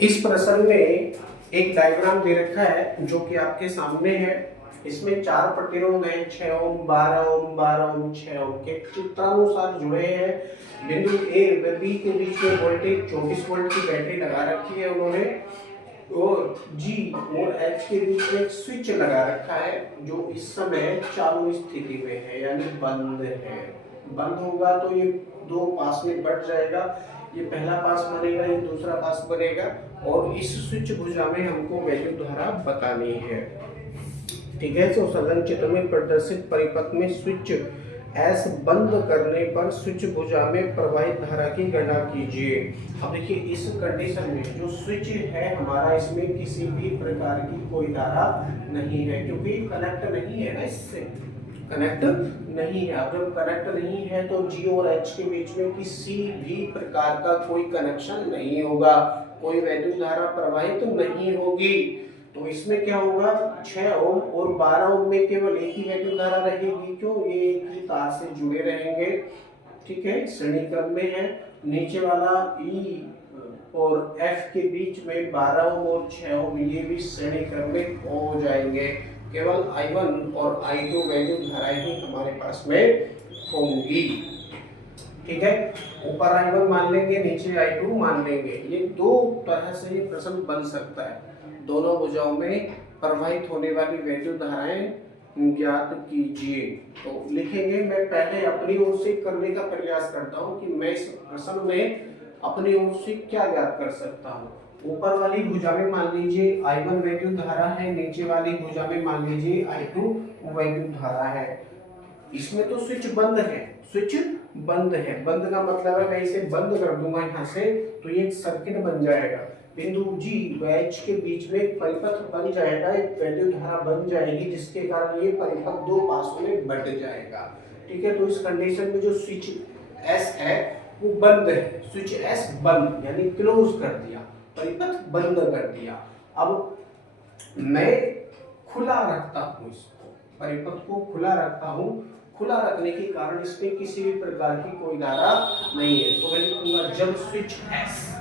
इस प्रश्न में एक डायग्राम दे रखा है जो कि आपके सामने है। इसमें 4 प्रतिरोध हैं, 6 ओम, 12 ओम, 12 ओम, 6 ओम के चित्रानुसार जुड़े हैं। बिंदु ए व बी के बीच में वोल्टेज 24 वोल्ट की बैटरी लगा रखी है उन्होंने, और जी और एच के बीच में एक स्विच लगा रखा है जो इस समय चालू स्थिति में है, यानी बंद है। बंद होगा तो ये दो पास में बढ़ जाएगा, ये पहला पास बनेगा, ये दूसरा पास बनेगा, और इस स्विच भुजा में हमको वैद्युत धारा बतानी है। ठीक है, तो संलग्न चित्र में प्रदर्शित परिपथ में स्विच एस बंद करने पर स्विच भुजा में प्रवाहित धारा की गणना कीजिए। अब देखिए इस कंडीशन में जो स्विच है हमारा, इसमें किसी भी प्रकार की कोई धारा नहीं है क्योंकि कनेक्ट नहीं है ना, इससे कनेक्ट नहीं है। अब जब कनेक्ट नहीं है तो जी और एच के बीच में किसी भी प्रकार का कोई कनेक्शन नहीं होगा, कोई वैद्युत धारा प्रवाहित नहीं होगी। तो इसमें क्या होगा, 6 ओम और 12 ओम में केवल एक ही वैद्युत धारा रहेगी, क्यों, ये एक ही तार से जुड़े रहेंगे। ठीक है, श्रेणी क्रम में है। नीचे वाला ई और एफ के बीच में 12 ओम और 6 ओम ये भी श्रेणी क्रम में हो जाएंगे। केवल I1 और I2 वैद्युत धाराएं ही हमारे पास में होंगी। ठीक है, ऊपर I1 मान लेंगे, नीचे I2 मान लेंगे। ये दो तरह से ये प्रश्न बन सकता है। दोनों भुजाओं में प्रवाहित होने वाली वैद्युत धाराएं ज्ञात कीजिए। तो लिखेंगे, मैं पहले अपनी ओर से करने का प्रयास करता हूं कि मैं इस प्रश्न में अपनी ओर से क्या ज्ञात कर सकता हूं। ऊपर वाली भुजा में मान लीजिए I1 वैद्युत धारा है, नीचे वाली भुजा में मान लीजिए I2 वैद्युत धारा है। इसमें तो स्विच बंद है, स्विच बंद है, बंद का मतलब है मैं इसे बंद कर दूंगा यहाँ से तो ये एक सर्किट बन जाएगा। बिंदु जी व एच के बीच में एक परिपथ बन जाएगा, एक वैद्युत धारा बन जाएगी जिसके कारण ये परिपथ दो पासों में बट जाएगा। ठीक है, तो इस कंडीशन में जो स्विच एस है वो बंद है, स्विच एस बंद यानी क्लोज कर दिया, परिपथ बंद कर दिया। अब मैं खुला रखता हूँ, इसको परिपथ को खुला रखता हूँ। खुला रखने के कारण इसमें किसी भी प्रकार की कोई धारा नहीं है, तो मैं लिखूंगा जब स्विच एस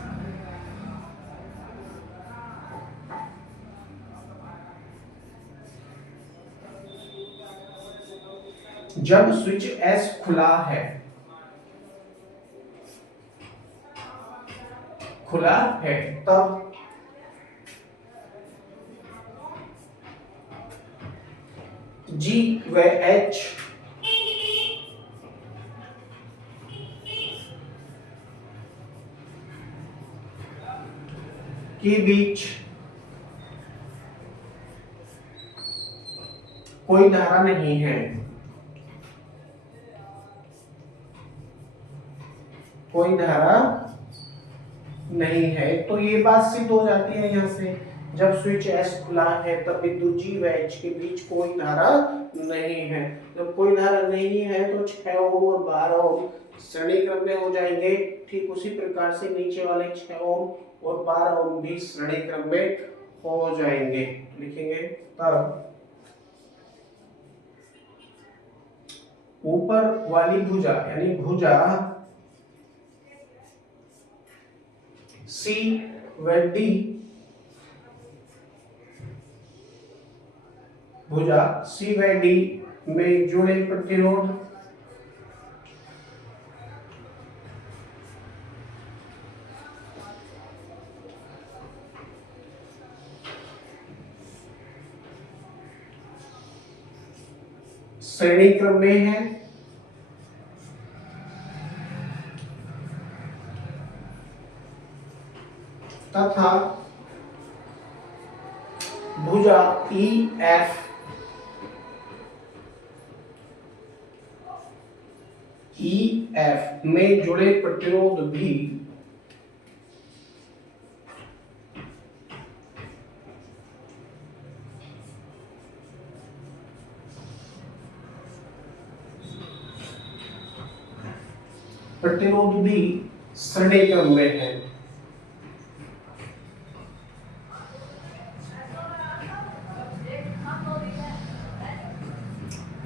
जब स्विच एस खुला है, खुला है तब जी व एच के बीच कोई धारा नहीं है, कोई धारा नहीं है। तो ये बात सिद्ध हो जाती है यहाँ से, जब स्विच एस खुला है तब बिंदु जी व एच के बीच कोई धारा नहीं है। जब कोई धारा नहीं है तो 6 ओम और 12 ओम श्रेणी क्रम में हो जाएंगे। ठीक उसी प्रकार से नीचे वाले 6 ओम और 12 ओम भी श्रेणी क्रम में हो जाएंगे। लिखेंगे तब ऊपर वाली भुजा यानी भुजा सी व डी, भुजा सी व डी में जुड़े प्रतिरोध श्रेणी क्रम में है तथा भुजा ई एफ में जुड़े प्रतिरोध भी श्रेणी क्रम में है।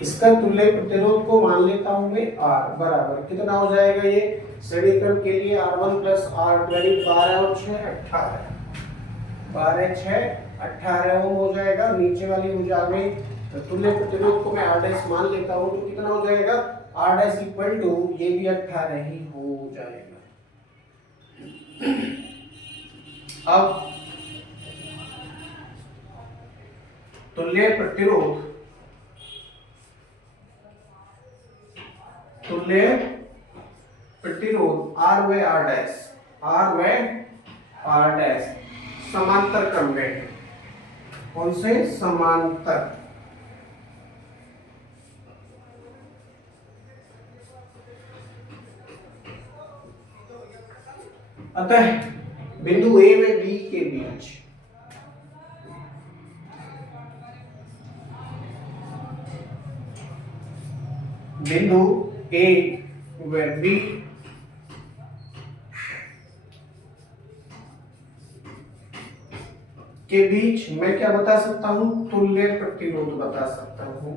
इसका तुल्य प्रतिरोध को मान लेता हूं मैं R बराबर कितना हो जाएगा, ये समीकरण के लिए R1 प्लस R12 12 और 6 18, 12 6 18 ओम हो जाएगा। नीचे वाली भुजा में तुल्य प्रतिरोध को मैं R' मान लेता हूं तो कितना हो जाएगा, R' इक्वल टू ये भी 18 ही हो जाएगा। अब तुल्य प्रतिरोध R व R' समांतर क्रम में है। कौन से? समांतर। अतः बिंदु A व B के बीच बिंदु A व B के बीच मैं क्या बता सकता हूं, तुल्य प्रतिरोध बता सकता हूं।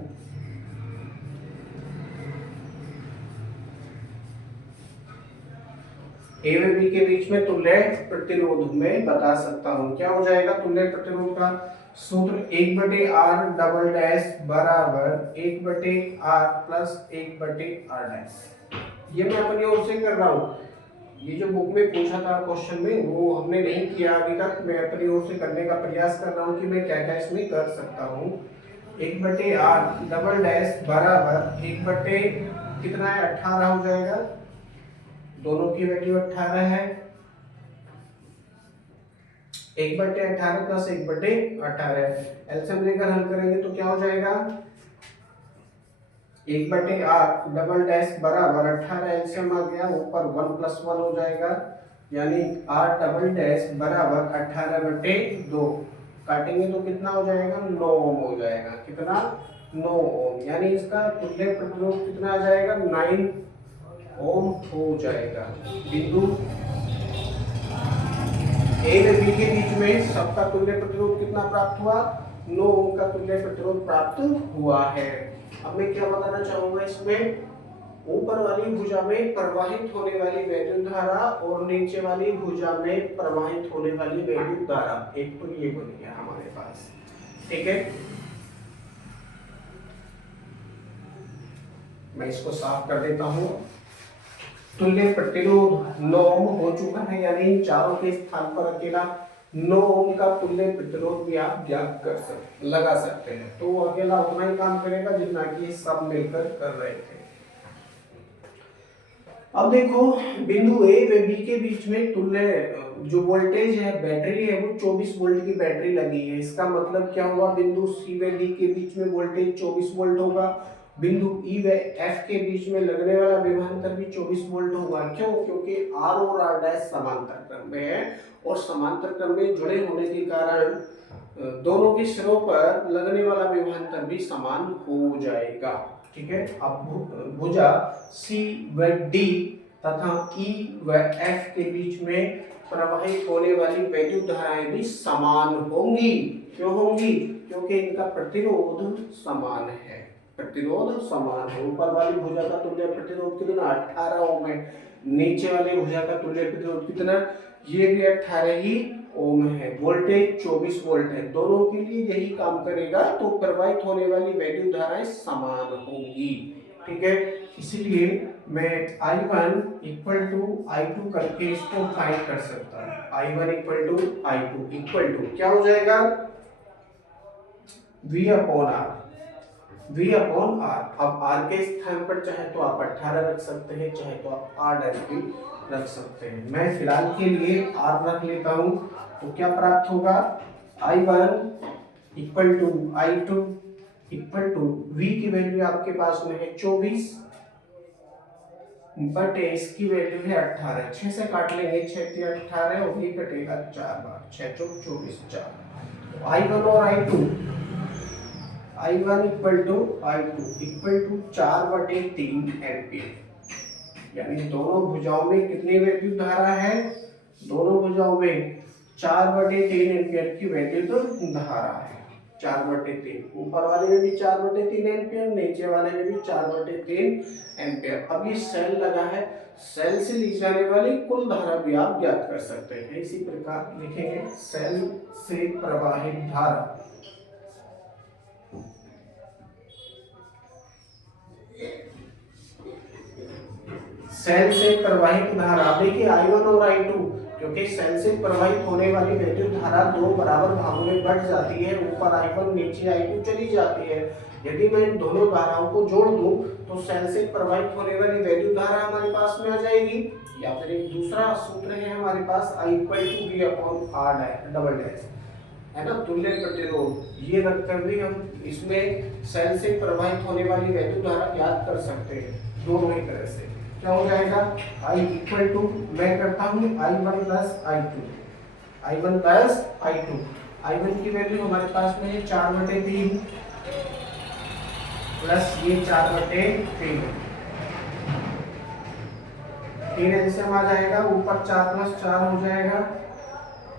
ए व बी के बीच में तुल्य प्रतिरोध में बता सकता हूं। क्या हो जाएगा तुल्य प्रतिरोध का सूत्र, 1/r डबल डैश बराबर 1/r प्लस 1/r'। ये मैं अपनी ओर से कर रहा हूं। ये जो बुक में पूछा था क्वेश्चन में वो हमने नहीं किया अभी तक। मैं अपनी ओर से करने का प्रयास कर रहा हूँ कि मैं क्या क्या इसमें कर सकता हूँ। 1/r डबल डैश बराबर 1 कितना है, 18 हो जाएगा। दोनों की वैल्यू 18 है। 1/18 प्लस 1/18 एलसीएम लेकर हल करेंगे तो क्या हो जाएगा, 1/r डबल डैश बराबर 18 एलसीएम आ गया, ऊपर 1 प्लस 1 हो जाएगा, यानी r डबल डैश बराबर 18/2 काटेंगे तो कितना हो जाएगा, 9 ओम हो जाएगा। कितना, 9 ओम, यानी इसका तुल्य प्रतिरोध कितना आ जाएगा, 9 ओम हो जाएगा। बिंदु ए व बी के बीच में सबका तुल्य प्रतिरोध कितना प्राप्त हुआ, 9 ओम का तुल्य प्रतिरोध प्राप्त हुआ है। अब मैं क्या बताना चाहूंगा इसमें, ऊपर वाली भुजा में प्रवाहित होने वाली वैद्युत धारा और नीचे वाली भुजा में प्रवाहित होने वाली वैद्युत धारा, एक तो ये बन गया हमारे पास। ठीक है, मैं इसको साफ कर देता हूं। तुल्य प्रतिरोध 9 ओम हो चुका है, यानी इन चारों के स्थान पर अकेला 9 ओम का तुल्य प्रतिरोध भी आप ज्ञात कर सकते, लगा सकते हैं। तो अकेला उतना ही काम करेगा जितना कि सब मिलकर कर रहे थे। अब देखो, बिंदु ए व बी के बीच में तुल्य जो वोल्टेज है, बैटरी है, वो 24 वोल्ट की बैटरी लगी है। इसका मतलब क्या हुआ, बिंदु सी व डी के बीच में वोल्टेज 24 वोल्ट होगा। बिंदु ई व एफ के बीच में लगने वाला विभवांतर भी 24 वोल्ट होगा। क्यों? क्योंकि आर और आर' समांतर क्रम में है और समांतर क्रम में जुड़े होने के कारण दोनों के सिरों पर लगने वाला विभवांतर भी समान हो जाएगा। ठीक है, अब भुजा सी व डी तथा ई व एफ के बीच में प्रवाहित होने वाली वैद्युत धाराएं भी समान होंगी। क्यों होंगी? क्योंकि इनका प्रतिरोध समान है। प्रतिरोध समान है। ऊपर वाली भुजा का तुल्य प्रतिरोध कितना, 18 ओम है। नीचे वाली भुजा का तुल्य प्रतिरोध कितना, ये भी 18 ही ओम है। वोल्टेज 24 वोल्ट है। दोनों के लिए यही काम करेगा, तो प्रवाहित होने वाली वैद्युत धाराएं समान होंगी। ठीक है, इसलिए मैं I1 इक्वल टू I2 करके इसको फाइंड कर सकता हूं। I1 equal to I2 equal to क्या हो जाएगा, V upon R। V upon R। अब R के स्थान पर चाहे तो आप 18 रख सकते हैं, चाहे तो आप R' भी रख सकते हैं। मैं फिलहाल के लिए R रख लेता हूं, तो क्या प्राप्त होगा, I1 equal to I2 equal to V की वैल्यू आपके पास में है 24 बट इसकी वैल्यू है 18। 6 से काट लेंगे, 6 × 18 और ये कटेगा 4 बार, 6 × 24 4। I1 और I2 I1 equal to I2 equal to 4/3 ampere, यानी दोनों भुजाओं में कितनी वैद्युत धारा है, दोनों भुजाओं में 4/3 एम्पीयर की वैद्युत धारा है। 4/3, ऊपर वाले में भी 4/3 एम्पियर, नीचे वाले में भी 4/3 एम्पियर। अब ये सेल लगा है, सेल से ली जाने वाली कुल धारा भी आप ज्ञात कर सकते हैं। इसी प्रकार लिखेंगे सेल से प्रवाहित धारा, सेल से प्रवाहित धारा। देखिए I1 और I2, क्योंकि सेल से प्रवाहित होने वाली वैद्युत धारा दो बराबर भागों में बढ़ जाती है, ऊपर I1 नीचे I2 चली जाती है। यदि मैं इन दोनों धाराओं को जोड़ दूं तो सेल से प्रवाहित होने वाली वैद्युत धारा हमारे पास में आ जाएगी। या फिर एक दूसरा सूत्र है हमारे पास I = V/R डबल डैश, है ना, तुल्य प्रतिरोध। ये रखकर भी हम इसमें सेल से प्रवाहित होने वाली वैद्युत धारा ज्ञात कर सकते हैं दोनों ही तरह से। क्या हो जाएगा, I = मैं करता हूँ I1 + I2, I1 + I2। I1 की वैल्यू हमारे पास में है 4/3 प्लस ये 4/3, 3 एलसीएम आ जाएगा, ऊपर 4 + 4 हो जाएगा,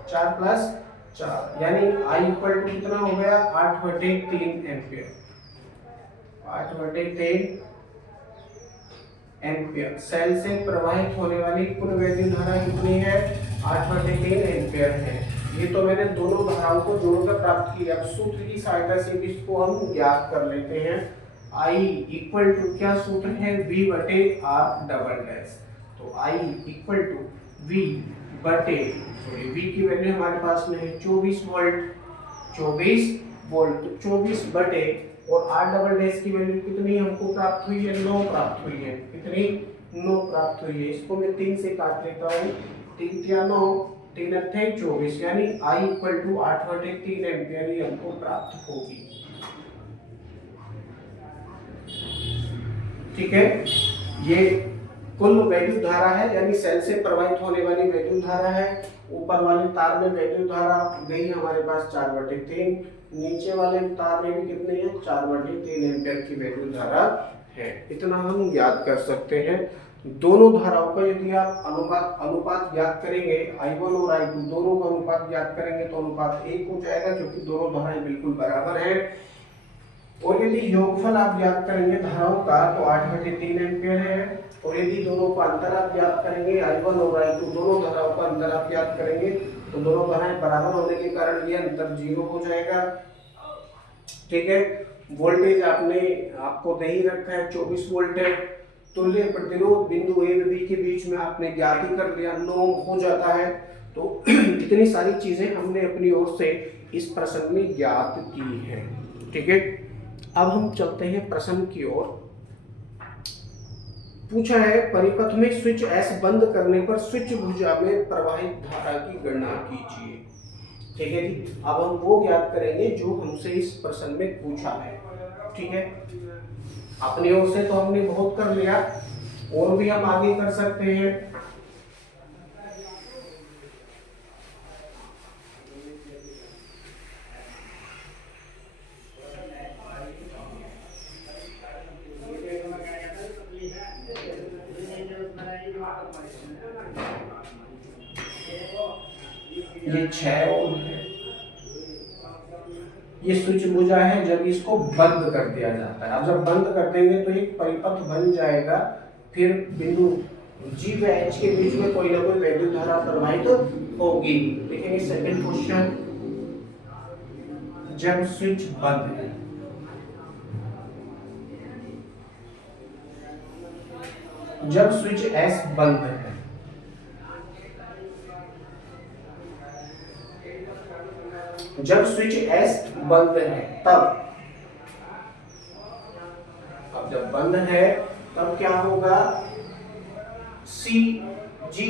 4 + 4, यानी I = कितना हो गया, 8/3 एम्पियर, 8/3 एम्पियर। सेल से प्रवाहित होने वाली कुल वैद्युत धारा कितनी है, 8/3 एम्पियर है। ये तो मैंने दोनों धाराओं को जोड़कर प्राप्त किया। अब सूत्र की सहायता से इसको हम ज्ञात कर लेते हैं। I = क्या सूत्र है, V/R डबल डैश। तो I = V की वैल्यू हमारे पास में है 24 वोल्ट, 24 वोल्ट, तो 24 बटे और R डबल डैश की वैल्यू कितनी हमको प्राप्त हुई है, 9 प्राप्त हुई है। कितनी, 9 प्राप्त हुई है। इसको मैं 3 से काट लेता हूँ, 3 × 9, 3 × 8 24, यानी I = 8/3 एम्पियर ही हमको प्राप्त होगी। ठीक है, ये कुल वैद्युत धारा है, यानी सेल से प्रवाहित होने वाली वैद्युत धारा है। ऊपर वाले तार में वैद्युत धारा गई हमारे पास 4/3, नीचे वाले तार में भी कितनी है, 4/3 एम्पियर की वैद्युत धारा है। इतना हम याद कर सकते हैं। दोनों धाराओं का यदि आप अनुपात ज्ञात करेंगे, I1 और I2 दोनों का अनुपात ज्ञात करेंगे तो अनुपात 1 हो जाएगा, क्योंकि दोनों धाराएं बिल्कुल बराबर हैं। और यदि योगफल आप ज्ञात करेंगे धाराओं का तो 8/3 एम्पियर है। और यदि दोनों का अंतर आप ज्ञात करेंगे, I1 और I2 दोनों धाराओं का अंतर आप ज्ञात करेंगे, तो दोनों धाराएं बराबर होने के कारण ये अंतर 0 हो जाएगा। ठीक है, वोल्टेज आपको दे ही रखा है, 24 वोल्ट है। तुल्य प्रतिरोध बिंदु A और B के बीच में आपने ज्ञात ही कर लिया, 9 हो जाता है। तो इतनी सारी चीजें हमने अपनी ओर से इस प्रश्न में ज्ञात की है। ठीक है, अब हम चलते हैं प्रश्न की ओर। पूछा है परिपथ में स्विच S बंद करने पर स्विच भुजा में प्रवाहित धारा की गणना कीजिए। ठीक है जी, अब हम वो ज्ञात करेंगे जो हमसे इस प्रश्न में पूछा है। ठीक है, अपनी ओर से तो हमने बहुत कर लिया, और भी हम आगे कर सकते हैं। ये 6 ओम है, ये स्विच भुजा है जब इसको बंद कर दिया जाता है। अब जब बंद कर देंगे तो एक परिपथ बन जाएगा, फिर बिंदु G व H के बीच में कोई ना कोई वैद्युत धारा प्रवाहित होगी। देखेंगे सेकंड क्वेश्चन, जब स्विच बंद है, जब स्विच S बंद है, जब स्विच S बंद है तब, अब जब बंद है तब क्या होगा, C G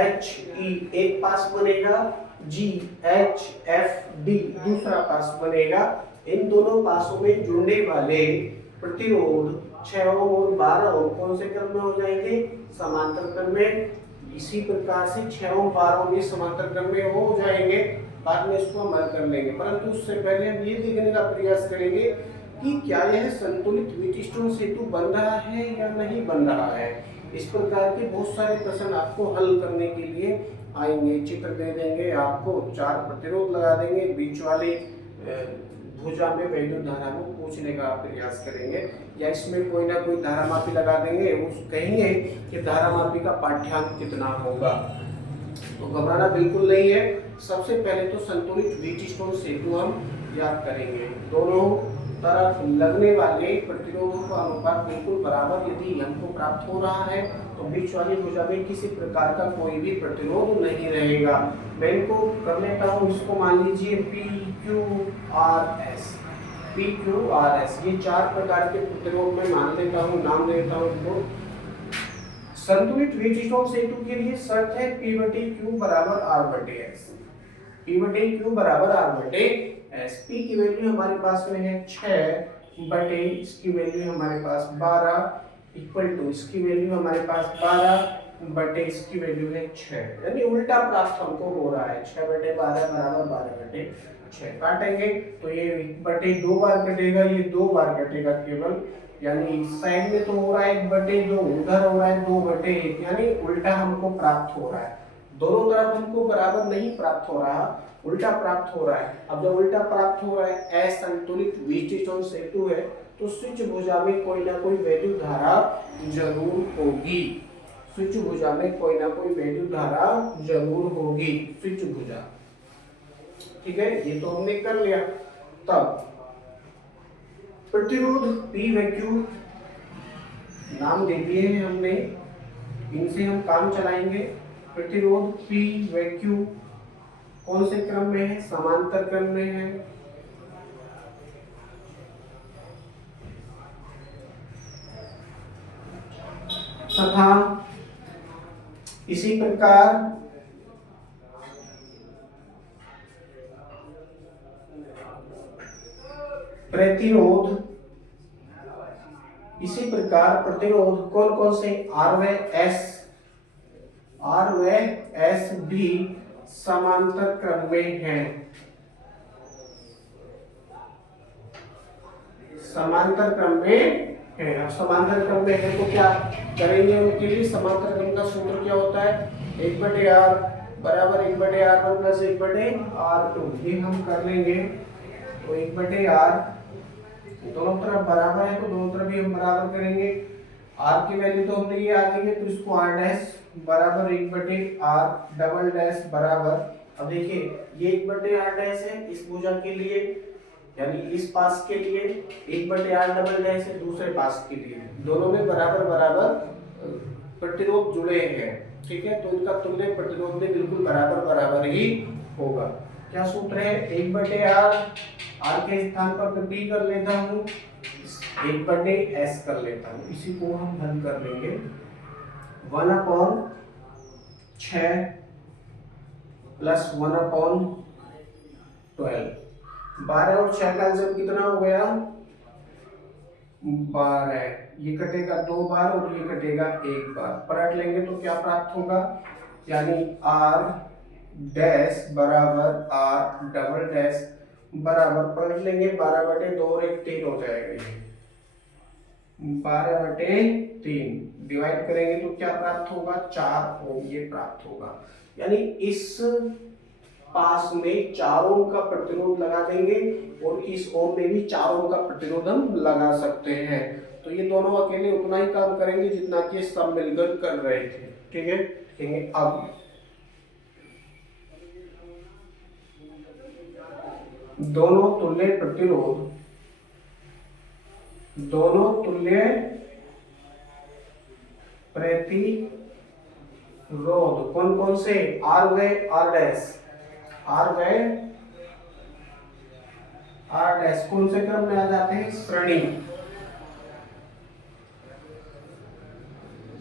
H E एक पास बनेगा, G H F D दूसरा पास बनेगा। इन दोनों पासों में जुड़ने वाले प्रतिरोध 6 ओम और 12 ओम कौन से क्रम में हो जाएंगे, समांतर क्रम में। इसी प्रकार से 6 ओम 12 ओम ये समांतर क्रम में हो जाएंगे, बाद में इसको हम हल कर लेंगे। परंतु उससे पहले हम ये देखने का प्रयास करेंगे कि क्या यह संतुलित व्हीटस्टोन सेतु बन रहा है या नहीं बन रहा है। इस प्रकार के बहुत सारे प्रश्न आपको हल करने के लिए आएंगे। चित्र दे देंगे आपको, 4 प्रतिरोध लगा देंगे, बीच वाले भुजा में वैद्युत धारा को पूछने का प्रयास करेंगे, या इसमें कोई ना कोई धारामापी लगा देंगे, उस कहेंगे कि धारामापी का पाठ्यांक कितना होगा। तो घबराना बिल्कुल नहीं है। सबसे पहले तो संतुलित व्हीटस्टोन सेतु हम याद करेंगे। दोनों तरफ लगने वाले प्रतिरोधों का अनुपात बिल्कुल बराबर यदि हमको प्राप्त हो रहा है तो बीच वाली भुजा में किसी प्रकार का कोई भी प्रतिरोध नहीं रहेगा। मैं इनको कर लेता हूँ, इसको मान लीजिए P Q R S. P Q R S ये चार प्रकार के प्रतिरोध मैं मान लेता हूँ, नाम देता हूँ इनको। संतुलित व्हीटस्टोन सेतु के लिए शर्त है P बटे Q बराबर R बटे S। P बटे Q बराबर R बटे S। P की वैल्यू हमारे पास में है 6 बटे इसकी वैल्यू हमारे पास 12 इक्वल टू इसकी वैल्यू हमारे पास 12 बटे इसकी वैल्यू है 6, यानी उल्टा प्राप्त हमको हो रहा है। 6 बटे 12 बराबर 12 बटे 6। काटेंगे तो ये बटे 2 बार कटेगा, ये 2 बार कटेगा केवल, यानी इस साइड में तो हो रहा है 1/2, उधर हो रहा है 2/1, यानी उल्टा हमको प्राप्त हो रहा है। दोनों तरफ हमको बराबर नहीं प्राप्त हो रहा, उल्टा प्राप्त हो रहा है। अब जब उल्टा प्राप्त हो रहा है, असंतुलित व्हीटस्टोन सेतु है, तो स्विच भुजा में कोई ना कोई वैद्युत धारा जरूर होगी। स्विच भुजा में कोई ना कोई वैद्युत धारा जरूर होगी, स्विच भुजा। ठीक है, ये तो हमने कर लिया। तब प्रतिरोध P व Q नाम दे दिए हैं हमने, इनसे हम काम चलाएंगे। प्रतिरोध P व Q कौन से क्रम में है? समांतर क्रम में है। तथा इसी प्रकार प्रतिरोध, इसी प्रकार प्रतिरोध कौन कौन से? R व S भी समांतर क्रम में है। समांतर क्रम में है। अब समांतर क्रम में है तो क्या करेंगे उनके लिए? समांतर क्रम का सूत्र क्या होता है? 1/r बराबर 1/r1 प्लस 1/r2। ये हम कर लेंगे। तो 1/r दोनों तरफ बराबर है तो दोनों तरफ भी हम बराबर करेंगे। r की वैल्यू तो हमने ये आ गई है, तो इसको r डैश बराबर 1/r डबल डैश बराबर, अब देखिए ये 1/r डैश है इस भुजा के लिए, यानी इस पास के लिए, 1/r डबल डैश है दूसरे पास के लिए, दोनों में बराबर बराबर प्रतिरोध जुड़े हैं। ठीक है, तो इनका तुल्य प्रतिरोध में बिल्कुल बराबर बराबर ही होगा। क्या सूत्र है? 1/r, r के स्थान पर मैं p कर लेता हूँ, 1/s कर लेता हूँ, इसी को हम हल कर लेंगे। 1/6 प्लस 1/12, 12 और 6 का आंसर कितना हो गया? 12। ये कटेगा 2 बार और ये कटेगा 1 बार, पलट लेंगे तो क्या प्राप्त होगा? यानी r डैश बराबर r डबल डैश बराबर, पलट लेंगे 12/2 और 1 3 हो जाएगा, 12/3 डिवाइड करेंगे तो क्या प्राप्त होगा? 4 ओम ये प्राप्त होगा। यानी इस पास में 4 ओम का प्रतिरोध लगा देंगे और इस ओम में भी 4 ओम का प्रतिरोध हम लगा सकते हैं। तो ये दोनों अकेले उतना ही काम करेंगे जितना कि सब मिलकर कर रहे थे। ठीक है, देखेंगे अब दोनों तुल्य प्रतिरोध, दोनों तुल्य प्रतिरोध कौन कौन से? R व R डैश, R व R डैश कौन से क्रम में आ जाते हैं?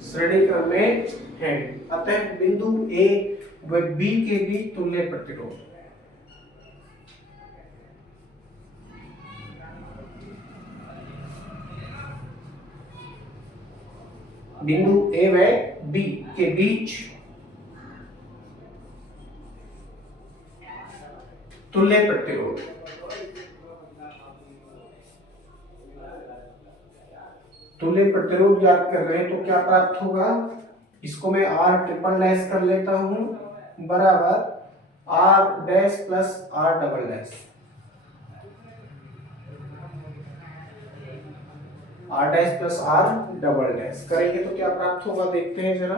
श्रेणी क्रम में है। अतः बिंदु A व B के बीच तुल्य प्रतिरोध, बिंदु A व B के बीच तुल्य प्रतिरोध, तुल्य प्रतिरोध याद कर रहे हैं तो क्या प्राप्त होगा? इसको मैं R ट्रिपल डैश कर लेता हूं बराबर R dash plus R double dash. R dash plus R double dash करेंगे तो क्या प्राप्त होगा, देखते हैं जरा।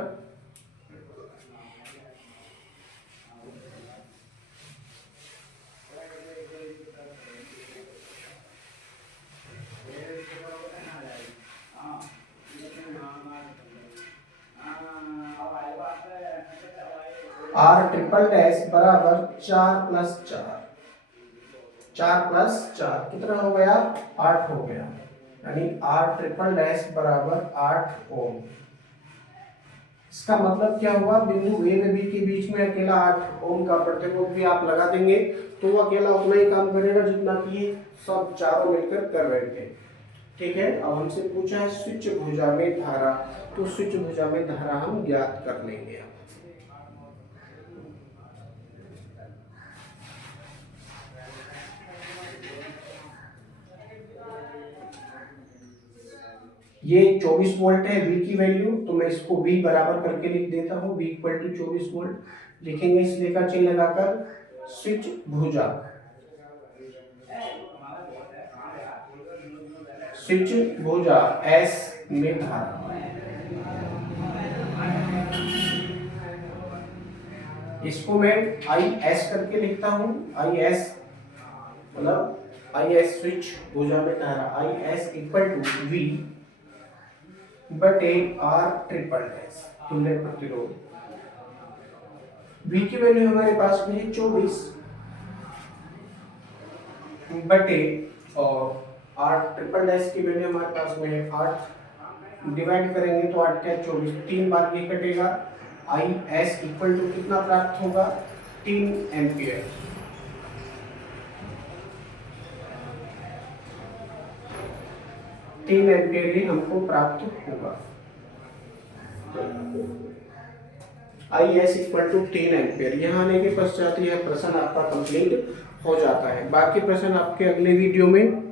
आर ट्रिपल डैश बराबर 4 प्लस 4, 4 प्लस 4 कितना हो गया, 8 हो गया, यानी आर ट्रिपल डैश बराबर 8 ओम। इसका मतलब क्या हुआ, बिंदु ए व बी के बीच में अकेला 8 ओम का प्रतिरोध भी आप लगा देंगे तो वो अकेला उतना ही काम करेगा जितना कि सब चारों मिलकर कर रहे थे। ठीक है, अब हमसे पूछा है स्विच भुजा में धारा, तो स्विच भुजा में धारा हम ज्ञात कर लेंगे। ये 24 वोल्ट है V की वैल्यू, तो मैं इसको V बराबर करके लिख देता हूँ, V इक्वल टू 24 वोल्ट लिखेंगे इसलिए का चिन्ह लगाकर। स्विच भुजा, स्विच भुजा S में धारा, इसको मैं IS करके लिखता हूँ, IS मतलब IS स्विच भुजा में धारा, IS इक्वल टू V बटे आर ट्रिपल डैश तुल्य प्रतिरोध। V की वैल्यू हमारे पास में है 24 बटे, और आर ट्रिपल डैश की वैल्यू हमारे पास में है 8, डिवाइड करेंगे तो 8 क्या 24, 3 बार ये कटेगा, IS इक्वल टू कितना प्राप्त होगा, 3 एम्पियर। तीन एम्पियर ही हमको प्राप्त होगा। IS equal to 3 ampere. यहाँ आने के पश्चात यह प्रश्न आपका कंप्लीट हो जाता है। बाकी प्रश्न आपके अगले वीडियो में